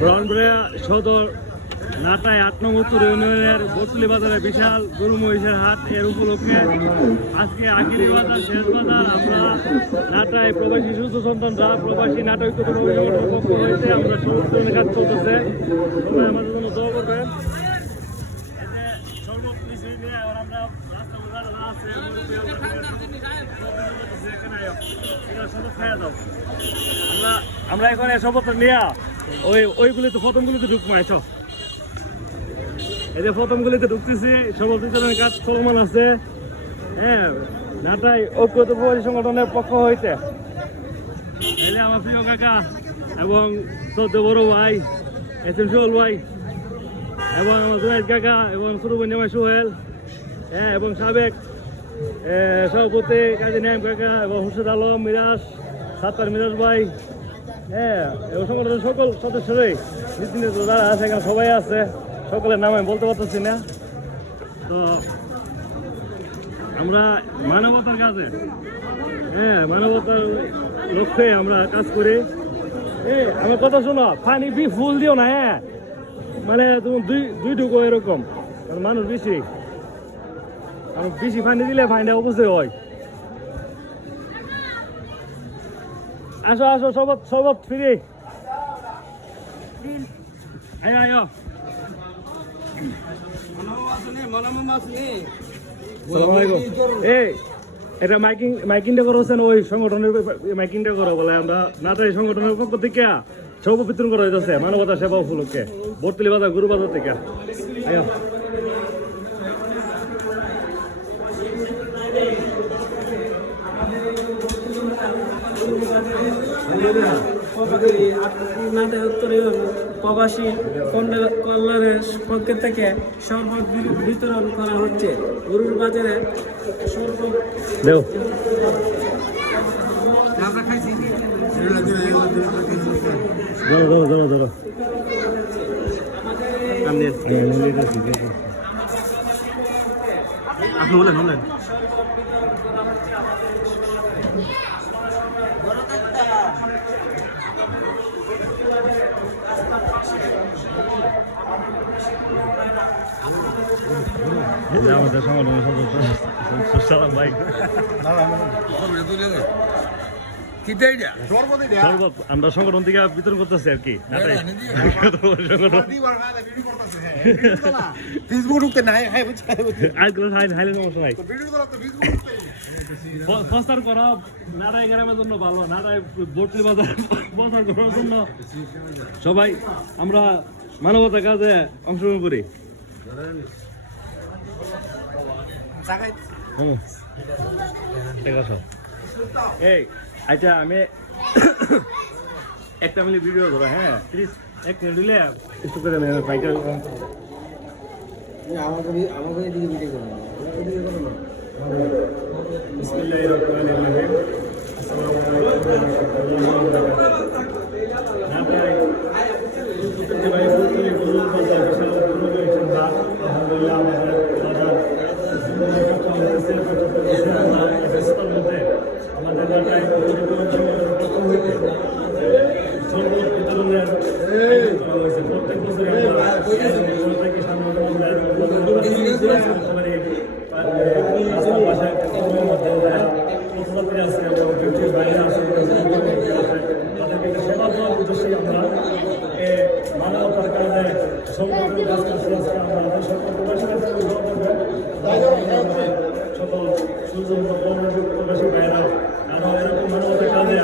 ব্রাহ্মণবাড়িয়া সদর নাটায় ৮ নং উত্তর ইউনিয়নের বটতলী বাজারে বিশাল গরু মহিষের হাট এর উপলক্ষে আজকে আখিরি বাজার শেষ বাজার। আমরা নাটায় প্রবাসী শিশু সন্তানরা প্রবাসী নাটক পক্ষ হয়েছে আমরা সমর্থনের কাজ চলতেছে। সবাই আমাদের জন্য দোয়া করবেন। আমরা এখন এসবপত্র নিয়ে ওইগুলিতে প্রথমগুলিতে ঢুকবো। এসো এই যে প্রথমগুলিতে ঢুকতেছি, সবল বিতরণের কাজ চলমান আছে। হ্যাঁ, নাটাই ঐক্যত প্রবাসী সংগঠনের পক্ষ হইতে এই যে আমার প্রিয় কাকা এবং চৌদ্দ বড় ভাই এসএম সোহেল ভাই এবং আমার জুনাইদ কাকা এবং ছোট বোন জামাই সোহেল, হ্যাঁ, এবং সাবেক সভাপতি কাজী নাইম কাকা এবং হুরশেদ আলম মিরাজ সাত্তার মিরাজ ভাই, হ্যাঁ, এবং সংগঠনের সকল সদস্যরাই যারা আছে এখানে সবাই আছে। সকলের নাম আমি বলতে পারতেছি না। তো আমরা মানবতার কাজে, হ্যাঁ, মানবতার লক্ষ্যে আমরা কাজ করি। আমার কথা শোনো, পানি ফুল দিও না, হ্যাঁ, মানে তুমি দুই ঢুকো এরকম, মানুষ বেশি, বেশি পানি দিলে পানিটা অবশ্যই হয়। আসো আসো সবত ফিরে আয় এটা মাইকিংটা করছেন ওই সংগঠনের মাইকিংটা করো বলে আমরা নাটাই সংগঠনের পক্ষ থেকে সব বিতরণ করা হইতেছে মানবতা সেবা উপলক্ষে বটতলী বাজার গুরু বাজার থেকে। প্রবাসী কল্যাণের পক্ষ থেকে শরবত বিতরণ করা হচ্ছে গরুর বাজারে। আপনি বলেন আমাদের সংগঠনের সদস্য ভাই আমরা সংগঠন থেকে বিতরণ করতেছি আর কি। প্রচার করা নারায় গ্রামের জন্য ভালো, নারায় বটতলী বাজার প্রচার করার জন্য সবাই আমরা মানবতার কাজে অংশগ্রহণ করি। ঠিক আছে, এই আচ্ছা আমি একটা মিনিট ভিডিও ধরো, হ্যাঁ, 1 মিনিট দিলে একটু করে বাইকটা আমাকে এদিকে ভিডিও করো, এদিকে করো না। বিসমিল্লাহির রহমানির রহিম। আসসালামু আলাইকুম ওয়া মানবতার কারণে সকল সুযোগ প্রবাসী ভাইরা এরকম মানবতার কাজে